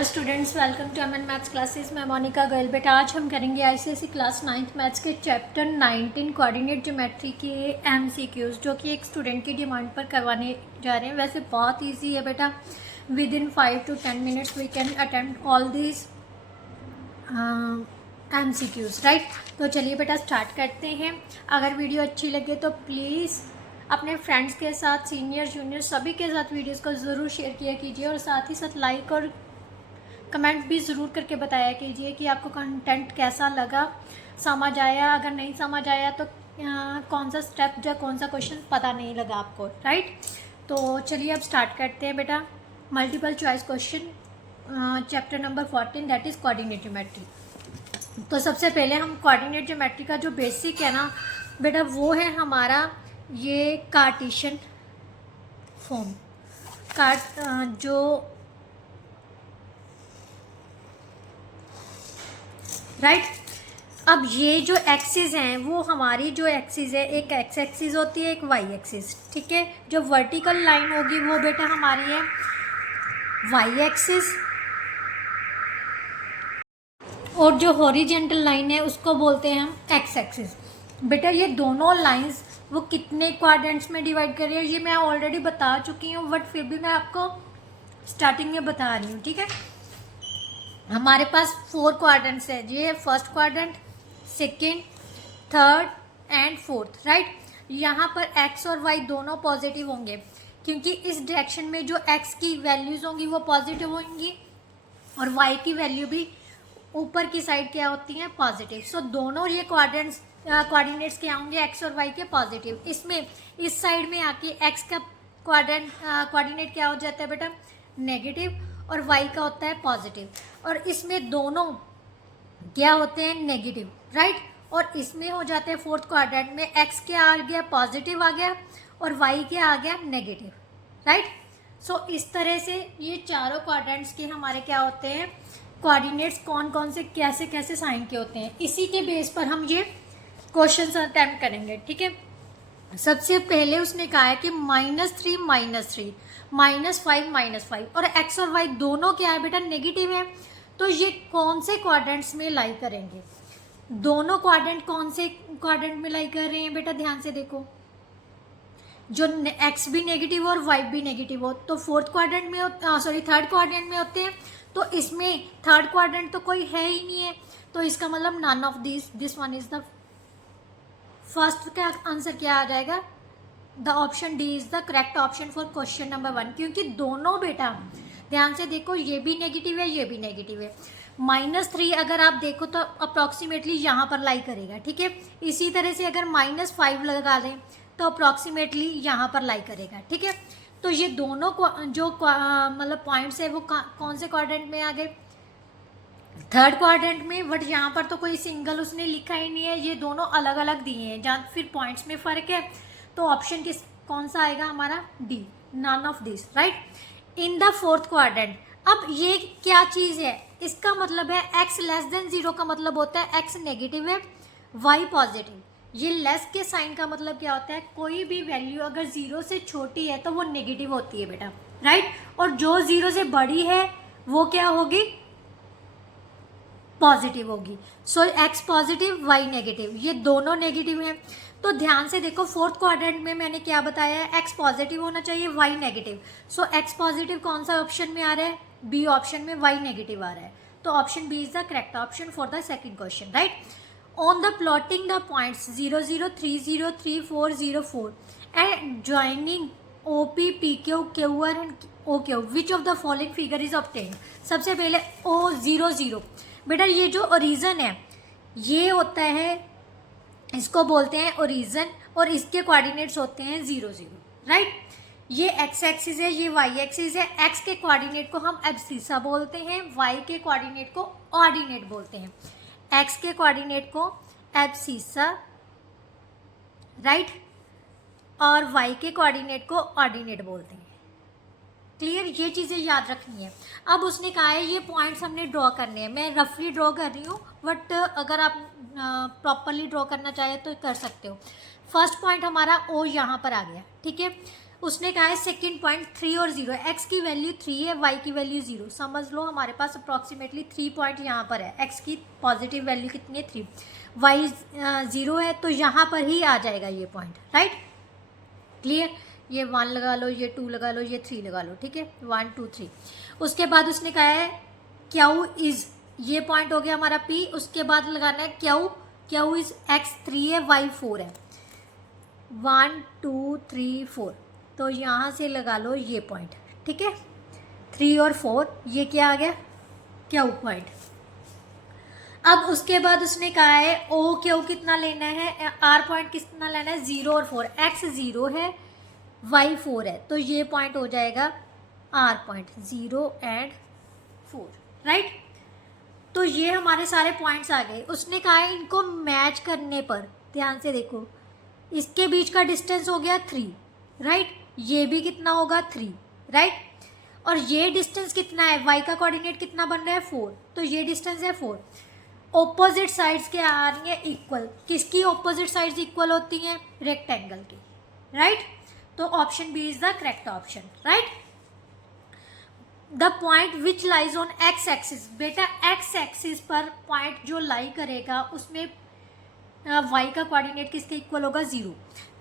Hello students, welcome to MN maths classes. मैं मोनिका गोयल। बेटा आज हम करेंगे आईसीएसई क्लास 9th मैथ्स के चैप्टर 19 कोऑर्डिनेट ज्योमेट्री के एमसीक्यूज़, जो कि एक स्टूडेंट की डिमांड पर करवाने जा रहे हैं। वैसे बहुत इजी है बेटा, within 5 to 10 minutes we can attempt all this MCQs, right. तो चलिए बेटा स्टार्ट करते हैं। अगर वीडियो अच्छी लगे तो प्लीज़ अपने फ्रेंड्स के साथ, सीनियर जूनियर सभी के साथ वीडियोस को ज़रूर शेयर किया कीजिए, और साथ ही साथ लाइक और कमेंट भी ज़रूर करके बताया कीजिए कि आपको कंटेंट कैसा लगा, समझ आया। अगर नहीं समझ आया तो कौन सा स्टेप या कौन सा क्वेश्चन पता नहीं लगा आपको, राइट। तो चलिए अब स्टार्ट करते हैं बेटा। Multiple choice question chapter number 14, that is coordinate geometry. तो सबसे पहले हम कोऑर्डिनेट ज्योमेट्री का जो बेसिक है ना बेटा, वो है हमारा ये कार्टेशियन फॉर्म। जो राइट अब ये जो एक्सिस हैं वो हमारी जो एक्सिस है, एक एक्स एक्सिस होती है, एक वाई एक्सिस, ठीक है। जो वर्टिकल लाइन होगी वो बेटा हमारी है वाई एक्सिस, और जो हॉरिजेंटल लाइन है उसको बोलते हैं हम एक्स एक्सिस। बेटा ये दोनों लाइंस वो कितने क्वाड्रेंट्स में डिवाइड कर रही है ये मैं ऑलरेडी बता चुकी हूँ, बट फिर भी मैं आपको स्टार्टिंग में बता रही हूँ, ठीक है। हमारे पास 4 क्वाड्रेंट्स है। ये है first quadrant, second, third and fourth, right. यहाँ पर एक्स और वाई दोनों पॉजिटिव होंगे, क्योंकि इस डायरेक्शन में जो एक्स की वैल्यूज़ होंगी वो पॉजिटिव होंगी, और वाई की वैल्यू भी ऊपर की साइड क्या होती हैं, पॉजिटिव। सो दोनों ये कोऑर्डिनेट्स क्या होंगे, एक्स और वाई के पॉजिटिव। इसमें इस साइड में आके एक्स का कोऑर्डिनेट क्या हो जाता है बेटा, नेगेटिव, और y का होता है पॉजिटिव, और इसमें दोनों क्या होते हैं, नेगेटिव, राइट। और इसमें हो जाते हैं फोर्थ क्वाड्रेंट में x के आ गया पॉजिटिव आ गया, और y के आ गया नेगेटिव, राइट। सो इस तरह से ये चारों क्वाड्रेंट्स के हमारे क्या होते हैं, कोऑर्डिनेट्स कौन कौन से कैसे कैसे साइन के होते हैं। इसी के बेस पर हम ये क्वेश्चन अटेम्प्ट करेंगे, ठीक है। सबसे पहले उसने कहा है कि -3 -3 -5 -5, और एक्स और वाई दोनों क्या है बेटा, नेगेटिव है। तो ये कौन से क्वाड्रेंट्स में लाई करेंगे, दोनों क्वाड्रेंट कौन से क्वाड्रेंट में लाई कर रहे हैं बेटा, ध्यान से देखो। जो एक्स भी नेगेटिव और वाई भी नेगेटिव हो तो फोर्थ क्वाड्रेंट में थर्ड क्वाड्रेंट में होते हैं। तो इसमें थर्ड क्वाड्रेंट तो कोई है ही नहीं है, तो इसका मतलब none of this one is the first. का आंसर क्या आ जाएगा, the option D is the correct option for question number 1, क्योंकि दोनों बेटा ध्यान से देखो, ये भी नेगेटिव है, ये भी नेगेटिव है। -3 अगर आप देखो तो अप्रॉक्सीमेटली यहाँ पर लाई करेगा, ठीक है। इसी तरह से अगर -5 लगा दें तो अप्रॉक्सीमेटली यहाँ पर लाई करेगा, ठीक है। तो ये दोनों जो मतलब पॉइंट्स है वो कौन से क्वाड्रेंट में आ गए, थर्ड क्वाड्रेंट में। बट यहाँ पर तो कोई सिंगल उसने लिखा ही नहीं है, ये दोनों अलग अलग दिए हैं। जहाँ फिर पॉइंट्स में फ़र्क है, तो ऑप्शन कौन सा आएगा हमारा, D, none of this, right. In the fourth quadrant, अब ये क्या चीज़ है, इसका मतलब है x<0 का मतलब होता है x नेगेटिव है, y पॉजिटिव। ये लेस के साइन का मतलब क्या होता है, कोई भी वैल्यू अगर 0 से छोटी है तो वो नेगेटिव होती है बेटा, राइट। और जो 0 से बड़ी है वो क्या होगी, पॉजिटिव होगी। सो x पॉजिटिव, y नेगेटिव, ये दोनों नेगेटिव हैं। तो ध्यान से देखो, फोर्थ क्वाड्रेंट में मैंने क्या बताया है, x पॉजिटिव होना चाहिए, y negative. So x positive कौन सा ऑप्शन में आ रहा है, बी ऑप्शन में y नेगेटिव आ रहा है। तो option B is the correct option for the second question, right. On the plotting the points 0 0 3 0 3 4 0 4 and joining OP PQ QR and OQ, which of the following figure is obtained. सबसे पहले O0 0, बेटा ये जो origin है ये होता है, इसको बोलते हैं ओरिजन, और इसके कोऑर्डिनेट्स होते हैं 0 0, राइट। ये एक्स एक्सिस है, ये वाई एक्सिस है। एक्स के कोऑर्डिनेट को हम एब्सिसा बोलते हैं, वाई के कोऑर्डिनेट को ऑर्डिनेट बोलते हैं। एक्स के कोऑर्डिनेट को एब्सिसा, राइट, और वाई के कोऑर्डिनेट को ऑर्डिनेट बोलते हैं। क्लियर, ये चीज़ें याद रखनी है। अब उसने कहा है ये पॉइंट्स हमने ड्रॉ करने हैं, मैं रफली ड्रॉ कर रही हूँ, बट अगर आप प्रॉपरली ड्रॉ करना चाहे तो कर सकते हो। फर्स्ट पॉइंट हमारा ओ यहाँ पर आ गया, ठीक है। उसने कहा है सेकंड पॉइंट 3 और 0, एक्स की वैल्यू 3 है, वाई की वैल्यू 0। समझ लो हमारे पास अप्रॉक्सीमेटली 3 पॉइंट यहाँ पर है। एक्स की पॉजिटिव वैल्यू कितनी है 3, वाई 0 है, तो यहाँ पर ही आ जाएगा ये पॉइंट, राइट। क्लियर, ये 1 लगा लो, ये 2 लगा लो, ये 3 लगा लो, ठीक है, 1 2 3। उसके बाद उसने कहा है क्यू इज, ये पॉइंट हो गया हमारा पी। उसके बाद लगाना है क्यू, क्यू इज एक्स 3 है, वाई 4 है, 1 2 3 4, तो यहाँ से लगा लो ये पॉइंट, ठीक है, 3 और 4, ये क्या आ गया क्यू पॉइंट। अब उसके बाद उसने कहा है ओ क्यू कितना लेना है, आर पॉइंट कितना लेना है, 0 और 4, एक्स 0 है, वाई 4 है, तो ये पॉइंट हो जाएगा आर पॉइंट 0 एंड 4, राइट। तो ये हमारे सारे पॉइंट्स आ गए। उसने कहा है इनको मैच करने पर, ध्यान से देखो, इसके बीच का डिस्टेंस हो गया 3, राइट, ये भी कितना होगा 3, राइट, और ये डिस्टेंस कितना है, y का कोऑर्डिनेट कितना बन रहा है 4, तो ये डिस्टेंस है 4। ऑपोजिट साइड्स क्या आ रही है इक्वल, किसकी ऑपोजिट साइड्स इक्वल होती हैं, रेक्टेंगल की, राइट। तो option B is the correct option, right. The point which lies on X axis, बेटा एक्स एक्सिस पर पॉइंट जो लाई करेगा उसमें y का कोऑर्डिनेट किसके इक्वल होगा 0,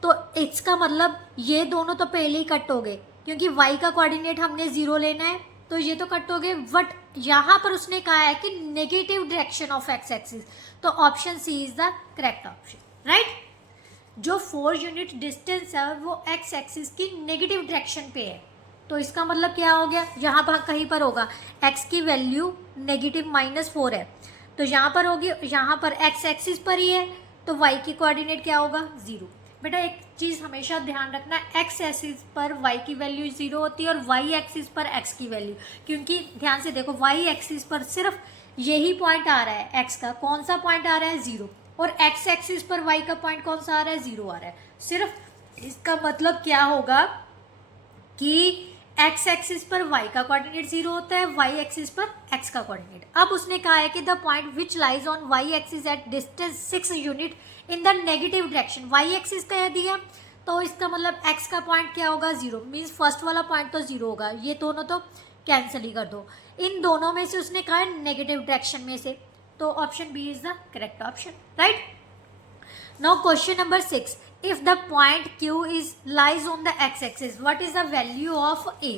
तो इसका मतलब ये दोनों तो पहले ही कट हो गए, क्योंकि y का कोऑर्डिनेट हमने 0 लेना है, तो ये तो कट हो गए। बट यहाँ पर उसने कहा है कि negative direction of x axis, तो option C is the correct option, right. जो 4 यूनिट डिस्टेंस है वो एक्स एक्सिस की नेगेटिव डायरेक्शन पे है, तो इसका मतलब क्या हो गया, यहाँ पर कहीं पर होगा x की वैल्यू नेगेटिव -4 है, तो यहाँ पर होगी, यहाँ पर x एक्सिस पर ही है, तो y की कोऑर्डिनेट क्या होगा 0। बेटा एक चीज़ हमेशा ध्यान रखना, x एक्सिस पर y की वैल्यू 0 होती है और y एक्सिस पर x की वैल्यू, क्योंकि ध्यान से देखो y एक्सिस पर सिर्फ यही पॉइंट आ रहा है, x का कौन सा पॉइंट आ रहा है 0, और x एक्सिस पर y का पॉइंट कौन सा आ रहा है 0 आ रहा है। सिर्फ इसका मतलब क्या होगा कि x एक्सिस पर y का कोऑर्डिनेट 0 होता है, y एक्सिस पर x का कोऑर्डिनेट। अब उसने कहा है कि the point which lies on y axis at distance 6 unit in the negative direction, y axis कह दिया, तो इसका मतलब x का पॉइंट क्या होगा 0, मीन्स फर्स्ट वाला पॉइंट तो 0 होगा, ये दोनों तो कैंसिल ही कर दो। इन दोनों में से उसने कहा है नेगेटिव डायरेक्शन में से, तो option B is the correct option, right. Now question number 6, if the point q is lies on the x axis what is the value of a।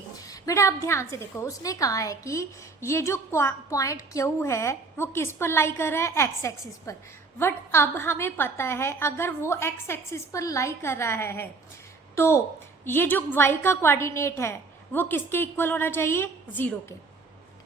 बेटा आप ध्यान से देखो, उसने कहा है कि ये जो पॉइंट q है वो किस पर लाई कर रहा है x एक्सिस पर, बट अब हमें पता है अगर वो x एक्सिस पर लाई कर रहा है तो ये जो y का कोऑर्डिनेट है वो किसके इक्वल होना चाहिए 0 के,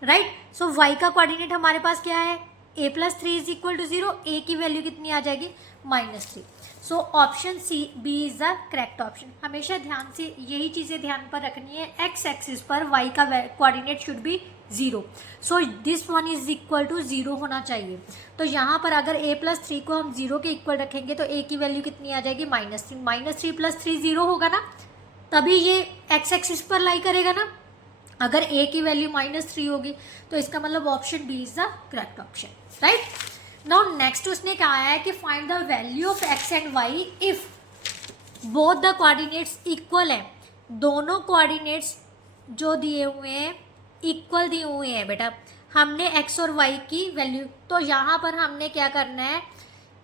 राइट। सो y का कोऑर्डिनेट हमारे पास क्या है a+3 is equal to 0, a की वैल्यू कितनी आ जाएगी -3। So option C B is the correct option. हमेशा ध्यान से यही चीज़ें ध्यान पर रखनी है, एक्स एक्सिस पर वाई का coordinate should be 0, so this one is equal to 0 होना चाहिए। तो यहाँ पर अगर a+3 को हम 0 के इक्वल रखेंगे तो a की वैल्यू कितनी आ जाएगी -3, -3 + 3 0 होगा ना, तभी ये एक्स एक्सिस पर लाई करेगा ना। अगर a की वैल्यू -3 होगी तो इसका मतलब option B is the correct option, right. Now next उसने कहा है कि find the value of x and y if both the coordinates equal है, दोनों कोऑर्डिनेट्स जो दिए हुए हैं इक्वल दिए हुए हैं। बेटा हमने एक्स और वाई की वैल्यू, तो यहाँ पर हमने क्या करना है,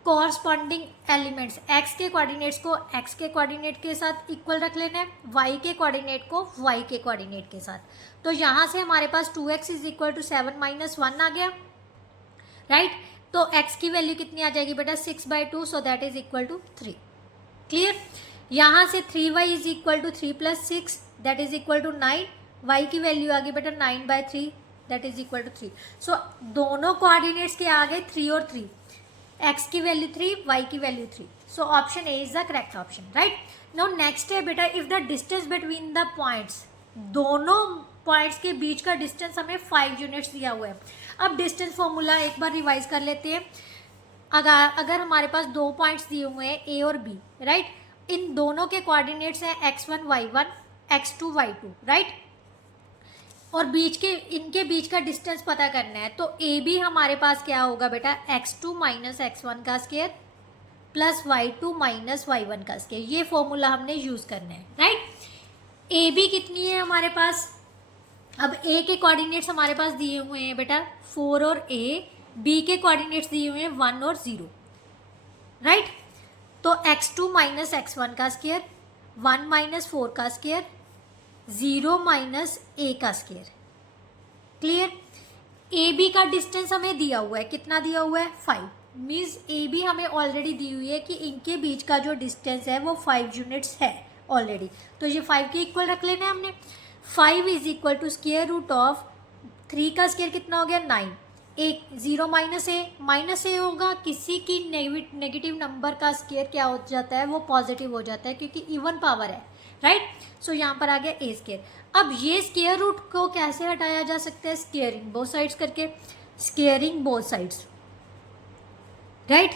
कॉरस्पॉन्डिंग एलिमेंट्स एक्स के कोऑर्डिनेट्स को एक्स के कोऑर्डिनेट के साथ इक्वल रख लेना है, वाई के कोऑर्डिनेट को वाई के कोऑर्डिनेट के साथ। तो यहाँ से हमारे पास 2x इज इक्वल टू 7 - 1 आ गया, राइट। तो x की वैल्यू कितनी आ जाएगी बेटा 6/2, so that is equal to 3। Clear, यहाँ से 3y is equal to 3 + 6 that is equal to 9, y की वैल्यू आ गई बेटा 9/3 दैट इज इक्वल टू 3। सो दोनों कोऑर्डिनेट्स के आ गए 3 और 3, x की वैल्यू 3, y की value 3, so option A is the correct option, right. Now next है बेटा if the distance between the points, दोनों पॉइंट्स के बीच का डिस्टेंस हमें 5 यूनिट्स दिया हुआ है। अब डिस्टेंस फॉर्मूला एक बार रिवाइज कर लेते हैं। अगर हमारे पास 2 पॉइंट्स दिए हुए हैं ए और बी, राइट, इन दोनों के कोऑर्डिनेट्स हैं x1 y1 x2 y2, right, और इनके बीच का डिस्टेंस पता करना है, तो ए बी हमारे पास क्या होगा बेटा x2 - x1 का स्क्वायर प्लस y2 - y1 का स्क्वायर, ये फॉर्मूला हमने यूज़ करना है, राइट। ए बी कितनी है हमारे पास, अब ए के कोऑर्डिनेट्स हमारे पास दिए हुए हैं बेटा 4 और ए, बी के कोऑर्डिनेट्स दिए हुए हैं 1 और 0, राइट। तो x2 माइनस x1 का स्क्वायर, 1 माइनस 4 का स्क्वायर, 0 माइनस ए का स्क्वायर, क्लियर। ए बी का डिस्टेंस हमें दिया हुआ है, कितना दिया हुआ है 5, मीन्स ए बी हमें ऑलरेडी दी हुई है कि इनके बीच का जो डिस्टेंस है वो 5 यूनिट्स है ऑलरेडी, तो ये 5 के इक्वल रख लेना है हमने। 5 is equal to square root of 3 का स्क्वायर कितना हो गया 9, एक 0 माइनस ए होगा, किसी की नेगेटिव नंबर का स्क्वायर क्या हो जाता है वो पॉजिटिव हो जाता है क्योंकि इवन पावर है, राइट। सो यहाँ पर आ गया ए स्क्वायर। अब ये स्क्वायर रूट को कैसे हटाया जा सकता है, स्क्वायरिंग बोथ साइड्स करके, squaring both sides, right.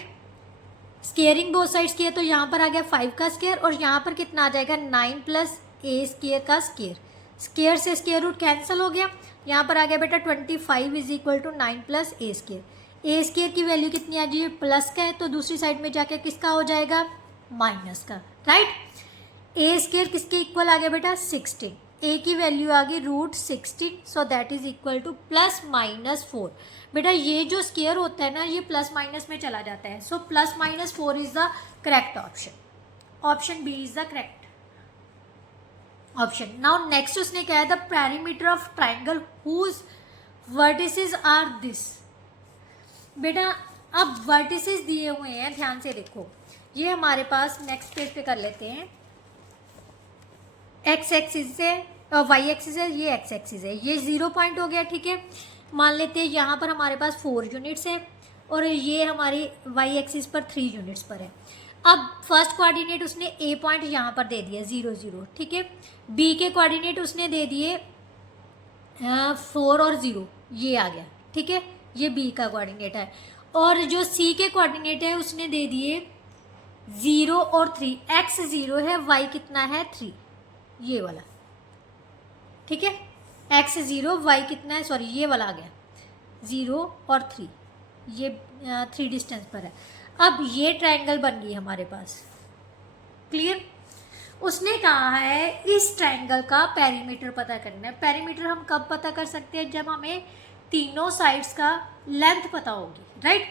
Squaring both sides किया तो यहाँ पर आ गया 5 का स्क्वायर और यहाँ पर कितना आ जाएगा 9 प्लस ए स्क्वायर का स्क्वायर, स्क्वायर से स्क्वायर रूट कैंसिल हो गया, यहाँ पर आ गया बेटा 25 is equal to 9 plus a square. A square की वैल्यू कितनी आ जाएगी, प्लस का है तो दूसरी साइड में जाके किसका हो जाएगा माइनस का, राइट। ए स्क्वायर किसके इक्वल आ गया बेटा 16, ए की वैल्यू आ गई √16, सो that is equal two plus minus 4। बेटा ये जो स्क्वायर होता है ना ये प्लस माइनस में चला जाता है, सो plus minus 4 is the correct option, option B is the correct option. Now next उसने कहा है the perimeter of triangle whose vertices are this. बेटा अब वर्टिसेस दिए हुए हैं, ध्यान से देखो, ये हमारे पास नेक्स्ट पेज पे कर लेते हैं, एक्स एक्सिस है और वाई एक्सिस है, ये एक्स एक्सिस है, ये 0 पॉइंट हो गया, ठीक है। मान लेते हैं यहाँ पर हमारे पास 4 यूनिट्स है और ये हमारी वाई एक्सिस पर 3 यूनिट्स पर है। अब फर्स्ट कोऑर्डिनेट उसने ए पॉइंट यहाँ पर दे दिया 0 0, ठीक है। बी के कोऑर्डिनेट उसने दे दिए 4 और 0, ये आ गया, ठीक है, ये बी का कोऑर्डिनेट है। और जो सी के कोऑर्डिनेट है उसने दे दिए 0 और 3, एक्स 0 है, वाई कितना है 3, ये वाला, ठीक है, एक्स 0 वाई कितना है, सॉरी ये वाला आ गया 0 और 3, ये 3 डिस्टेंस पर है। अब ये ट्रायंगल बन गई हमारे पास, क्लियर। उसने कहा है इस ट्रायंगल का पेरीमीटर पता करना है। पेरीमीटर हम कब पता कर सकते हैं, जब हमें तीनों साइड्स का लेंथ पता होगी, राइट।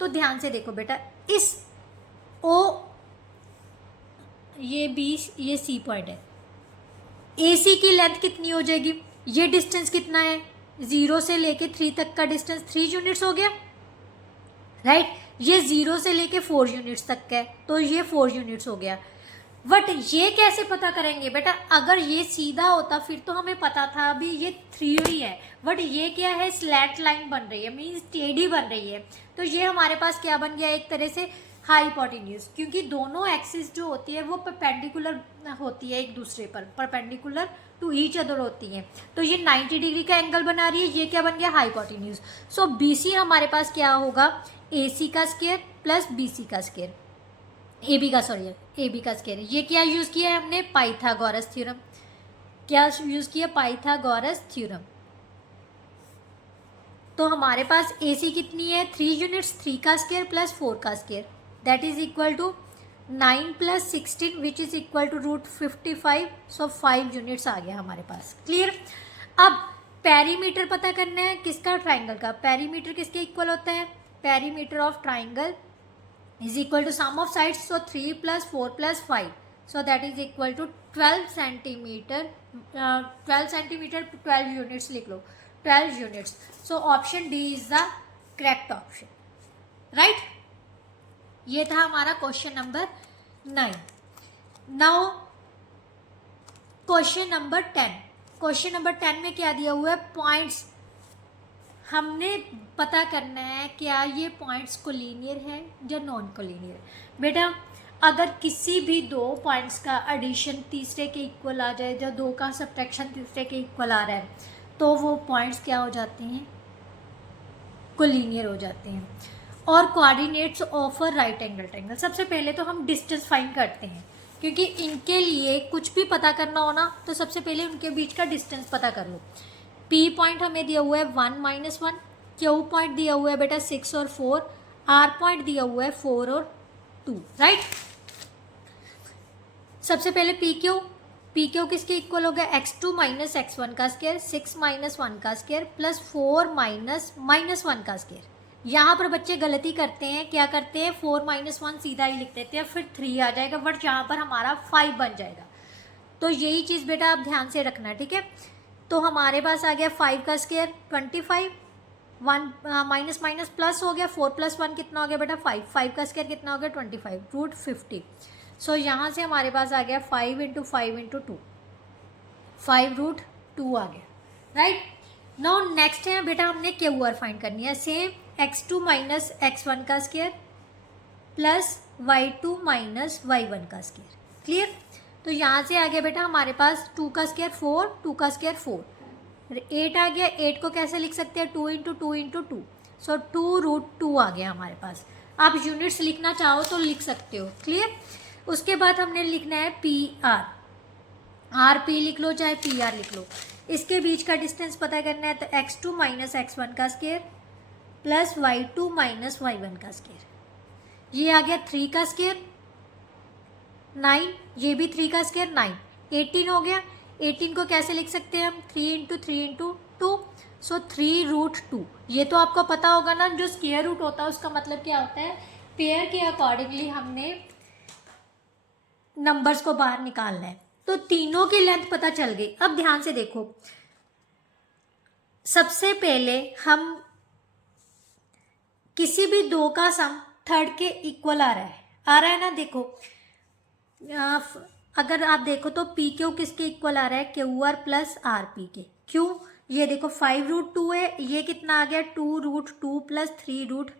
तो ध्यान से देखो बेटा, इस ओ, ये बी, ये सी पॉइंट है, ए सी की लेंथ कितनी हो जाएगी, ये डिस्टेंस कितना है 0 से लेके 3 तक का डिस्टेंस 3 यूनिट्स हो गया, राइट। ये 0 से लेके 4 यूनिट्स तक का है तो ये 4 यूनिट्स हो गया। बट ये कैसे पता करेंगे बेटा, अगर ये सीधा होता फिर तो हमें पता था अभी ये 3 ही है, बट ये क्या है स्लैट लाइन बन रही है, मीन्स टेढ़ी बन रही है, तो ये हमारे पास क्या बन गया एक तरह से हाइपोटेन्यूज, क्योंकि दोनों एक्सिस जो होती है वो परपेंडिकुलर होती है एक दूसरे पर, परपेंडिकुलर टू ईच अदर होती हैं, तो ये 90 डिग्री का एंगल बना रही है, ये क्या बन गया हाइपोटेन्यूज। सो BC हमारे पास क्या होगा AC का स्क्वायर प्लस BC का स्क्वायर, AB का स्क्वायर। ये क्या यूज़ किया है हमने पाइथागोरस थ्योरम, क्या यूज़ किया पाइथागोरस थ्योरम। तो हमारे पास AC कितनी है 3 यूनिट्स, 3 का स्क्वायर प्लस 4 का square, that is equal to 9 plus 16 which is equal to √55, so 5 units आ गया हमारे पास, क्लियर। अब पेरीमीटर पता करना है किसका, ट्राइंगल का। पेरीमीटर किसके इक्वल होता है, perimeter of triangle is equal to sum of sides, so 3 + 4 + 5, so that is equal to 12 centimetre, 12 units लिख लो, 12 units. So option D is the correct option, right. ये था हमारा question number 9। Now question number 10। Question number 10 में क्या दिया हुआ है, पॉइंट्स हमने पता करना है क्या ये पॉइंट्स कोलिनियर है या नॉन कोलिनियर। बेटा अगर किसी भी 2 पॉइंट्स का एडिशन तीसरे के इक्वल आ जाए, या 2 का सब्ट्रैक्शन तीसरे के इक्वल आ रहा है, तो वो पॉइंट्स क्या हो जाते हैं, कोलिनियर हो जाते हैं। और coordinates of a right angle triangle, सबसे पहले तो हम डिस्टेंस फाइंड करते हैं, क्योंकि इनके लिए कुछ भी पता करना हो ना तो सबसे पहले उनके बीच का डिस्टेंस पता कर लो। P पॉइंट हमें दिया हुआ है 1 - 1, Q पॉइंट दिया हुआ है बेटा 6 और 4, R पॉइंट दिया हुआ है 4 और 2, राइट। सबसे पहले PQ, पी क्यू किसके इक्वल हो गया, x2 माइनस x1 का स्क्वायर, 6 माइनस 1 का स्क्वायर प्लस 4 माइनस माइनस 1 का स्क्वायर। यहाँ पर बच्चे गलती करते हैं, क्या करते हैं, 4 माइनस 1 सीधा ही लिख देते हैं, फिर 3 आ जाएगा, बट यहाँ पर हमारा 5 बन जाएगा। तो यही चीज़ बेटा आप ध्यान से रखना, ठीक है। तो हमारे पास आ गया 5 का स्क्वायर 25, 1 माइनस माइनस प्लस हो गया, 4 प्लस 1 कितना हो गया बेटा 5, 5 का स्क्वायर कितना हो गया 25 रूट 50। सो यहाँ से हमारे पास आ गया 5 इंटू 5 इंटू 2, 5 रूट 2 आ गया, राइट। नाउ नेक्स्ट है बेटा हमने क्यू आर फाइंड करनी है। सेम x2 माइनस x1 का square plus y2 minus y1 का स्क्वायर, क्लियर। तो यहाँ से आ गया बेटा हमारे पास 2 का स्क्वायर 4, 2 का स्क्वायर 4, 8 आ गया। 8 को कैसे लिख सकते हैं, 2 इंटू 2 इंटू 2, सो 2 रूट 2 आ गया हमारे पास। आप यूनिट्स लिखना चाहो तो लिख सकते हो, क्लियर। उसके बाद हमने लिखना है पी आर, आर पी लिख लो चाहे पी आर लिख लो। इसके बीच का डिस्टेंस पता करना है, तो x2 माइनस x1 का square plus y2 minus y1 का स्क्वायर। ये आ गया 3 का स्क्वायर 9, ये भी 3 का स्क्वायर 9, 18 हो गया। 18 को कैसे लिख सकते हैं हम, 3 इंटू 3 इंटू 2, सो 3 रूट 2। ये तो आपको पता होगा ना, जो स्क्वायर रूट होता है उसका मतलब क्या होता है, पेयर के अकॉर्डिंगली हमने नंबर्स को बाहर निकालना है। तो तीनों की लेंथ पता चल गई। अब ध्यान से देखो, सबसे पहले हम किसी भी दो का सम थर्ड के इक्वल आ रहा है ना। देखो अगर आप देखो तो पी क्यू किसके इक्वल आ रहा है, Q R plus R P के। क्यों, ये देखो 5 रूट 2 है, ये कितना आ गया 2 root 2 plus 3 root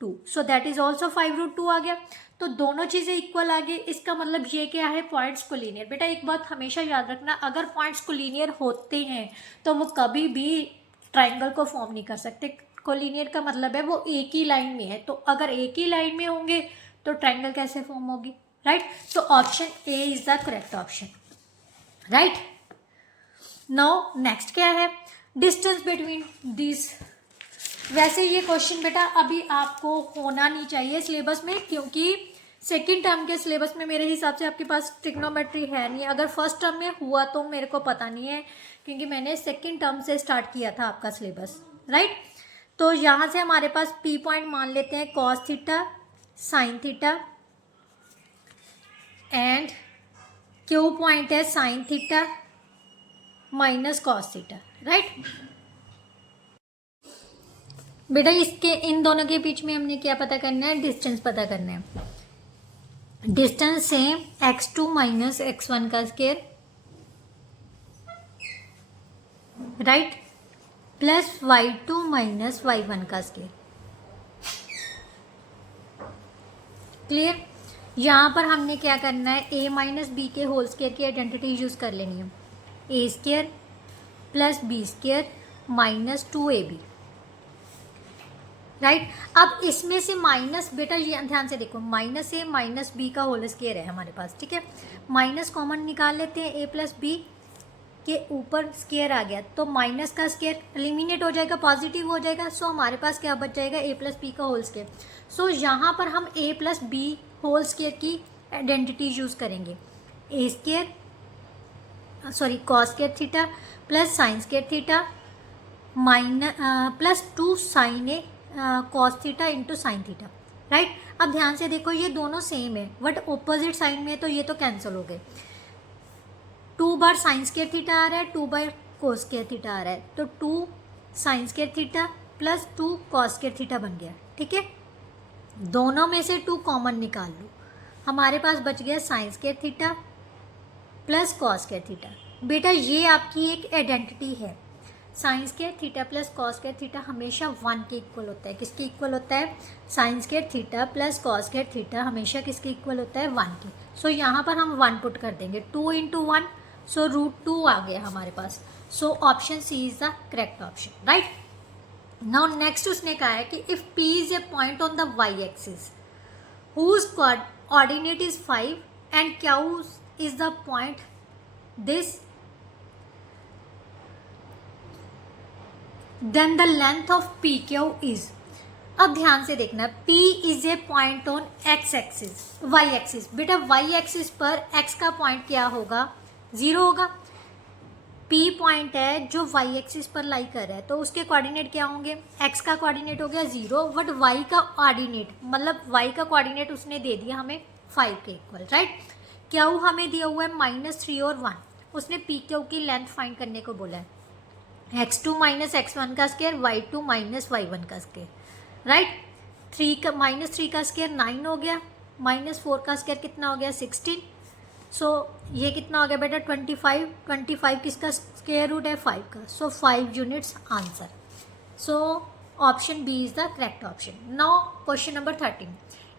2, so that is also 5 root 2 आ गया। तो दोनों चीज़ें इक्वल आ गई। इसका मतलब ये क्या है, पॉइंट्स कोलिनियर। बेटा एक बात हमेशा याद रखना, अगर पॉइंट्स कोलिनियर होते हैं तो वो कभी भी ट्राइंगल को फॉर्म नहीं कर सकते। कोलिनियर का मतलब है वो एक ही लाइन में है, तो अगर एक ही लाइन में होंगे तो ट्राइंगल कैसे फॉर्म होगी, राइट। तो option A is the correct option, right. Now next क्या है, डिस्टेंस बिटवीन दिस। वैसे ये क्वेश्चन बेटा अभी आपको होना नहीं चाहिए सिलेबस में, क्योंकि सेकंड टर्म के सिलेबस में मेरे हिसाब से आपके पास ट्रिग्नोमेट्री है नहीं। अगर फर्स्ट टर्म में हुआ तो मेरे को पता नहीं है, क्योंकि मैंने सेकंड टर्म से स्टार्ट किया था आपका सिलेबस, राइट। तो यहाँ से हमारे पास पी पॉइंट मान लेते हैं cos theta sine theta, and Q point है sine theta minus cos theta, right. बेटा इसके इन दोनों के बीच में हमने क्या पता करना है, डिस्टेंस पता करना है। Distance same x2 minus x1 का square, right, plus y2 minus y1 का स्क्वायर, क्लियर। यहाँ पर हमने क्या करना है, a माइनस बी के होल स्क्वायर की आइडेंटिटी यूज कर लेनी है, a square plus b square minus 2ab, right. अब इसमें से माइनस, बेटा ये ध्यान से देखो, माइनस ए माइनस बी का होल स्क्वायर है हमारे पास, ठीक है। माइनस कॉमन निकाल लेते हैं, ए प्लस बी के ऊपर स्क्वायर आ गया तो माइनस का स्क्वायर एलिमिनेट हो जाएगा, पॉजिटिव हो जाएगा। सो हमारे पास क्या बच जाएगा, ए प्लस बी का होल स्क्वायर। सो यहाँ पर हम a plus b whole square की आइडेंटिटी यूज़ करेंगे, a square sorry cos square theta plus sine square theta minus plus 2 sine a cos theta into sine theta, right. अब ध्यान से देखो ये दोनों सेम है, बट ऑपोजिट साइन में, तो ये तो कैंसिल हो गए। 2 बार साइन स्क्वायर थीटा आ रहा है, 2 बार कोस स्क्वायर थीटा आ रहा है, तो 2 sign square theta plus 2 cos square theta बन गया, ठीक है। दोनों में से 2 कॉमन निकाल लो, हमारे पास बच गया sign square theta plus cos square theta. बेटा ये आपकी एक आइडेंटिटी है, sign square theta plus cos square theta हमेशा 1 के इक्वल होता है। किसके इक्वल होता है, sign square theta plus cos square theta हमेशा किसके इक्वल होता है, 1 के। सो यहाँ पर हम 1 पुट कर देंगे, 2 इंटू 1, सो रूट 2 आ गया हमारे पास। So option C is the correct option, right. Now next उसने कहा है कि if P is a point on the y axis whose coordinate is 5 and Q is the point this, then the length of PQ is. अब ध्यान से देखना, P is a point on x axis, y axis. बेटा y axis पर x का point क्या होगा, 0 होगा। पी पॉइंट है जो वाई एक्सिस पर लाई कर रहा है, तो उसके कोऑर्डिनेट क्या होंगे, एक्स का कोऑर्डिनेट हो गया 0, बट वाई का कोऑर्डिनेट मतलब वाई का कोऑर्डिनेट उसने दे दिया हमें 5 के इक्वल, राइट। क्यू हमें दिया हुआ है -3 और 1, उसने पी क्यू की लेंथ फाइंड करने को बोला है, x2 माइनस x1 का स्क्वायर, y2 माइनस y1 का स्क्वायर, राइट। 3 का -3 का स्क्वायर 9 हो गया, -4 का स्क्वायर कितना हो गया 16, सो ये कितना हो गया बेटा 25, 25 किसका स्क्वायर रूट है 5 का, so 5 units answer. So option B is the correct option. Now question number 13,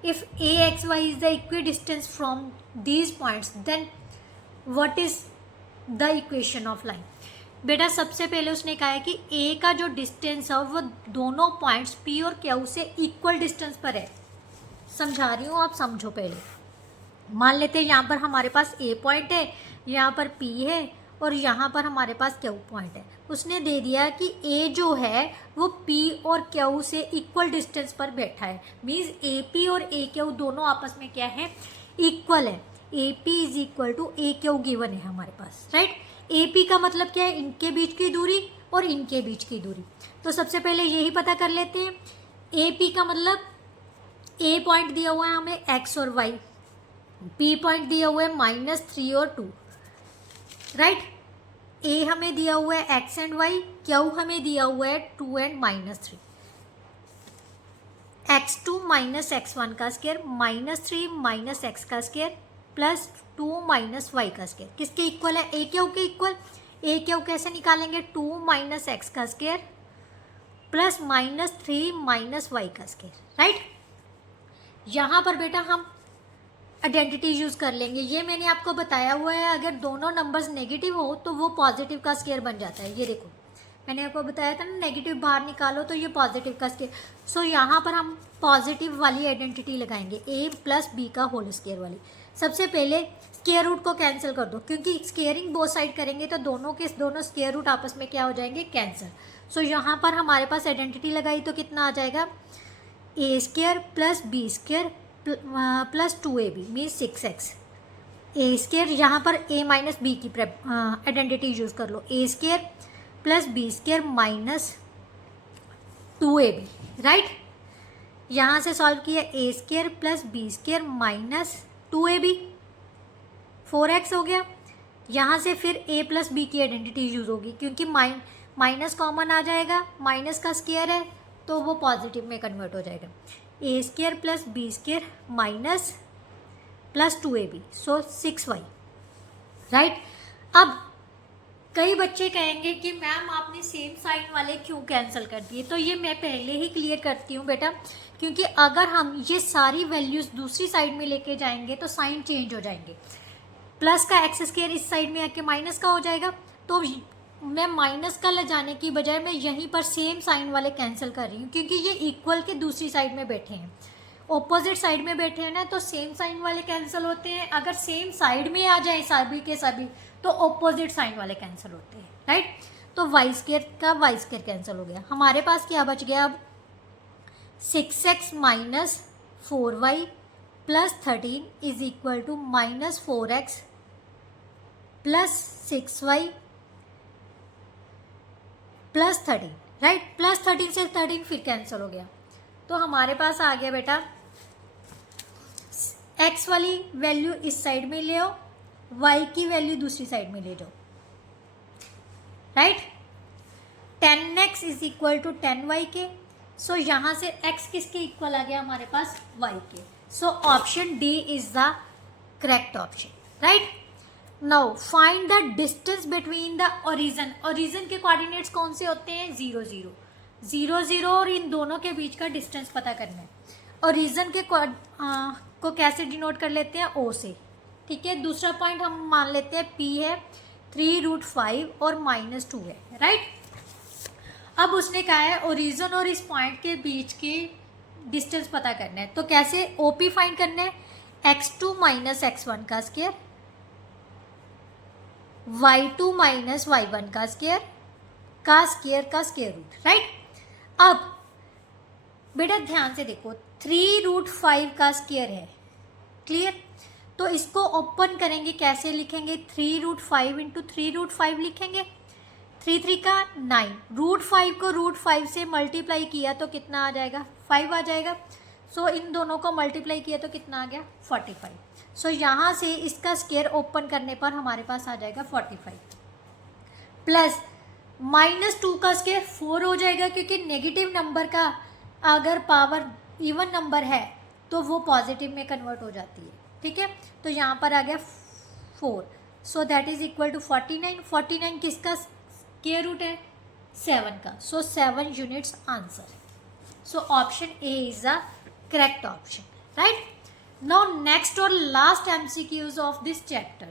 if a x y is the equidistance from these points then what is the equation of line. बेटा सबसे पहले उसने कहा है कि ए का जो distance है वो दोनों पॉइंट्स पी और क्यू से इक्वल डिस्टेंस पर है। समझा रही हूँ, आप समझो पहले। मान लेते हैं यहाँ पर हमारे पास ए पॉइंट है, यहाँ पर पी है और यहाँ पर हमारे पास क्यू पॉइंट है। उसने दे दिया कि ए जो है वो पी और क्यू से इक्वल डिस्टेंस पर बैठा है, मीन्स ए पी और ए क्यू दोनों आपस में क्या है, इक्वल है। A P is equal to A Q given है हमारे पास, राइट। ए पी का मतलब क्या है, इनके बीच की दूरी और इनके बीच की दूरी। तो सबसे पहले यही पता कर लेते हैं। ए पी का मतलब ए पॉइंट दिया हुआ है हमें एक्स और वाई, बी पॉइंट दिया हुआ है -3 और 2, राइट। ए हमें दिया हुआ है एक्स एंड वाई, क्यू हमें दिया हुआ है 2 एंड -3। x2 माइनस x1 का स्क्वायर -3 माइनस एक्स का स्क्वायर प्लस 2 माइनस वाई का स्क्वायर किसके इक्वल है, ए क्यू के इक्वल। ए क्यू कैसे निकालेंगे, 2 माइनस एक्स का स्क्वायर प्लस -3 माइनस वाई का स्क्वायर, राइट। यहाँ पर बेटा हम आइडेंटिटी यूज़ कर लेंगे। ये मैंने आपको बताया हुआ है, अगर दोनों नंबर्स नेगेटिव हो तो वो पॉजिटिव का स्क्वायर बन जाता है। ये देखो मैंने आपको बताया था ना, नेगेटिव बाहर निकालो तो ये पॉजिटिव का स्क्वायर। सो यहाँ पर हम पॉजिटिव वाली आइडेंटिटी लगाएंगे, ए प्लस बी का होल स्क्वायर वाली। सबसे पहले स्क्वायर रूट को कैंसिल कर दो, क्योंकि स्क्वेयरिंग बोथ साइड करेंगे तो दोनों स्क्वायर रूट आपस में क्या हो जाएंगे, कैंसिल। सो यहाँ पर हमारे पास आइडेंटिटी लगाई तो कितना आ जाएगा, a square plus b square plus 2ab means 6x। A square यहाँ पर a माइनस बी की आइडेंटिटी यूज़ कर लो, a square plus b square minus 2ab, right. यहाँ से सॉल्व किया, a square plus b square minus 2ab 4x हो गया। यहाँ से फिर a प्लस बी की आइडेंटिटी यूज़ होगी, क्योंकि माइनस कॉमन आ जाएगा, माइनस का स्क्वायर है तो वो पॉजिटिव में कन्वर्ट हो जाएगा। A square plus b square minus plus 2ab so 6y, right. अब कई बच्चे कहेंगे कि मैम आपने सेम साइन वाले क्यों कैंसिल कर दिए, तो ये मैं पहले ही क्लियर करती हूँ बेटा, क्योंकि अगर हम ये सारी वैल्यूज़ दूसरी साइड में लेके जाएंगे तो साइन चेंज हो जाएंगे। प्लस का एक्स स्क्वायर इस साइड में आके माइनस का हो जाएगा, तो मैं माइनस का ले जाने की बजाय मैं यहीं पर सेम साइन वाले कैंसिल कर रही हूँ, क्योंकि ये इक्वल के दूसरी साइड में बैठे हैं, ऑपोजिट साइड में बैठे हैं ना, तो सेम साइन वाले कैंसिल होते हैं। अगर सेम साइड में आ जाए सभी के सभी तो ऑपोजिट साइन वाले कैंसिल होते हैं, राइट। तो वाई स्क्वायर का वाई स्क्वायर कैंसिल हो गया। हमारे पास क्या बच गया अब, 6x minus 4y plus 13 is equal to -4x plus 6y plus 13, right. Plus 13 से 13 फिर कैंसिल हो गया, तो हमारे पास आ गया बेटा x वाली वैल्यू इस साइड में ले आओ, y की वैल्यू दूसरी साइड में ले जाओ, right. 10x is equal to 10y के। सो यहाँ से x किसके इक्वल आ गया हमारे पास, y के। सो option D is the correct option, right. Now find the distance between the origin. Origin के कोऑर्डिनेट्स कौन से होते हैं, 0 0 0 0, और इन दोनों के बीच का डिस्टेंस पता करना है। ओरिजिन के को कैसे डिनोट कर लेते हैं, ओ से, ठीक है। दूसरा पॉइंट हम मान लेते हैं P है 3√5 और -2 है, राइट। अब उसने कहा है ओरिजिन और इस पॉइंट के बीच के डिस्टेंस पता करना है, तो कैसे OP फाइंड करना है, x2 माइनस x1 का स्क्वायर y2 माइनस y1 का स्क्वायर का स्क्वायर रूट, राइट। अब बेटा ध्यान से देखो, 3√5 का स्क्वायर है, क्लियर। तो इसको ओपन करेंगे, कैसे लिखेंगे, 3√5 इंटू 3√5 लिखेंगे, 3 का 9, √5 को √5 से मल्टीप्लाई किया तो कितना आ जाएगा, 5 आ जाएगा। सो इन दोनों को मल्टीप्लाई किया तो कितना आ गया, 45। सो यहाँ से इसका स्क्वायर ओपन करने पर हमारे पास आ जाएगा 45 प्लस -2 का स्क्वायर 4 हो जाएगा, क्योंकि नेगेटिव नंबर का अगर पावर इवन नंबर है तो वो पॉजिटिव में कन्वर्ट हो जाती है, ठीक है। तो यहाँ पर आ गया 4, so that is equal to 49। 49 किसका स्क्वायर रूट है, 7 का, so 7 units answer. So option A is the correct option, right. Now next और last MCQs of this chapter,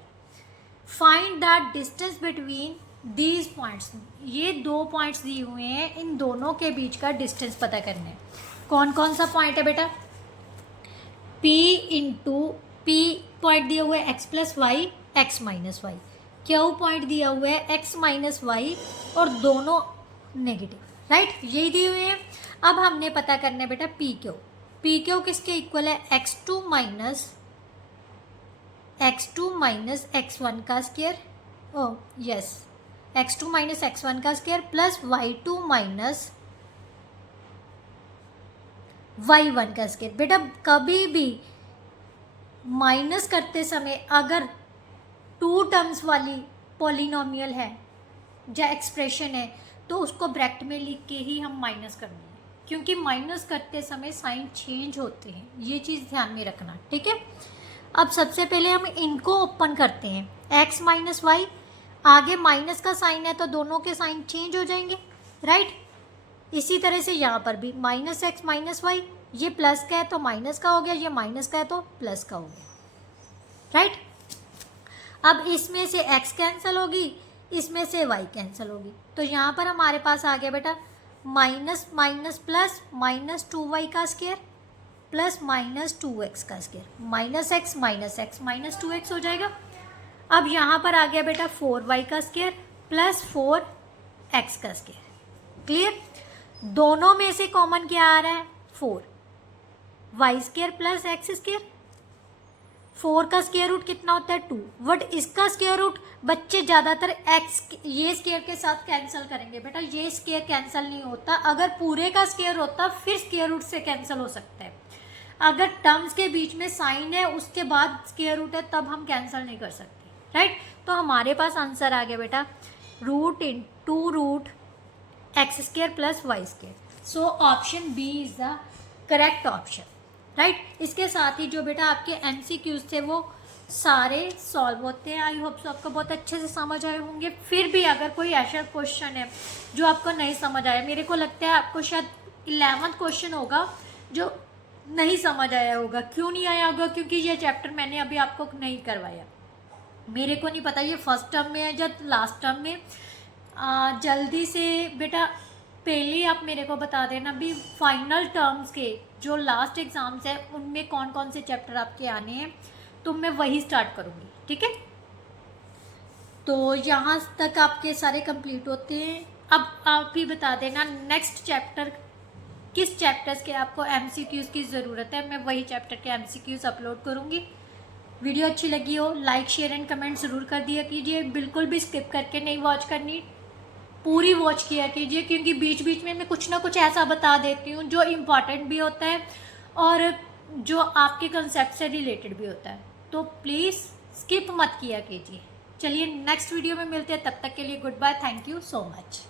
find the distance between these points. ये 2 points दिए हुए हैं, इन दोनों के बीच का डिस्टेंस पता करना है। कौन कौन सा पॉइंट है बेटा, P इंटू P पॉइंट दिया हुआ है x plus y, x minus y, Q point दिया हुआ है x माइनस वाई, और दोनों नेगेटिव, राइट, यही दिए हुए हैं। अब हमने पता करना है बेटा पी क्यू किसके इक्वल है, x2 माइनस x1 का स्क्वायर, ओ यस, x2 माइनस x1 का square plus y2 minus y1 का स्क्वायर। बेटा कभी भी माइनस करते समय अगर 2 टर्म्स वाली पॉलिनोमियल है या एक्सप्रेशन है तो उसको ब्रैकेट में लिख के ही हम माइनस करना है, क्योंकि माइनस करते समय साइन चेंज होते हैं, ये चीज़ ध्यान में रखना, ठीक है। अब सबसे पहले हम इनको ओपन करते हैं, x माइनस वाई, आगे माइनस का साइन है तो दोनों के साइन चेंज हो जाएंगे, राइट। इसी तरह से यहाँ पर भी -x माइनस वाई, ये प्लस का है तो माइनस का हो गया, ये माइनस का है तो प्लस का हो गया, राइट। अब इसमें से x कैंसिल होगी, इसमें से y कैंसिल होगी, तो यहाँ पर हमारे पास आ गया बेटा माइनस माइनस प्लस -2y का स्क्वायर प्लस -2x का स्क्वायर, -x माइनस 2x हो जाएगा। अब यहाँ पर आ गया बेटा 4y का स्क्वायर प्लस 4x का स्क्वायर, क्लियर। दोनों में से कॉमन क्या आ रहा है, 4, y square plus x square. 4 का स्क्वायर रूट कितना होता है, 2, बट इसका स्क्वायर रूट बच्चे ज़्यादातर एक्स ये स्क्वायर के साथ कैंसिल करेंगे। बेटा ये स्क्वायर कैंसिल नहीं होता, अगर पूरे का स्क्वायर होता फिर स्क्वायर रूट से कैंसिल हो सकता है। अगर टर्म्स के बीच में साइन है उसके बाद स्क्वायर रूट है तब हम कैंसिल नहीं कर सकते, राइट। तो हमारे पास आंसर आ गया बेटा √x square plus y square. So option B is the correct option, right. इसके साथ ही जो बेटा आपके MCQs थे वो सारे सॉल्व होते हैं। आई होप सो आपको बहुत अच्छे से समझ आए होंगे। फिर भी अगर कोई ऐसा क्वेश्चन है जो आपको नहीं समझ आया, मेरे को लगता है आपको शायद 11वां क्वेश्चन होगा जो नहीं समझ आया होगा। क्यों नहीं आया होगा, क्योंकि ये चैप्टर मैंने अभी आपको नहीं करवाया। मेरे को नहीं पता ये फर्स्ट टर्म में है या लास्ट टर्म में। जल्दी से बेटा पहले आप मेरे को बता देना भी फाइनल टर्म्स के जो लास्ट एग्ज़ाम्स हैं उनमें कौन कौन से चैप्टर आपके आने हैं, तो मैं वही स्टार्ट करूँगी, ठीक है। तो यहाँ तक आपके सारे कंप्लीट होते हैं। अब आप ही बता देना नेक्स्ट चैप्टर किस चैप्टर्स के आपको MCQs की ज़रूरत है, मैं वही चैप्टर के MCQs अपलोड करूँगी। वीडियो अच्छी लगी हो लाइक शेयर एंड कमेंट ज़रूर कर दिया कीजिए। बिल्कुल भी स्किप करके नहीं वॉच करनी, पूरी वॉच किया कीजिए, क्योंकि बीच बीच में मैं कुछ ना कुछ ऐसा बता देती हूँ जो इम्पॉर्टेंट भी होता है और जो आपके कंसेप्ट से रिलेटेड भी होता है। तो प्लीज़ स्किप मत किया कीजिए। चलिए नेक्स्ट वीडियो में मिलते हैं, तब तक के लिए goodbye, thank you so much.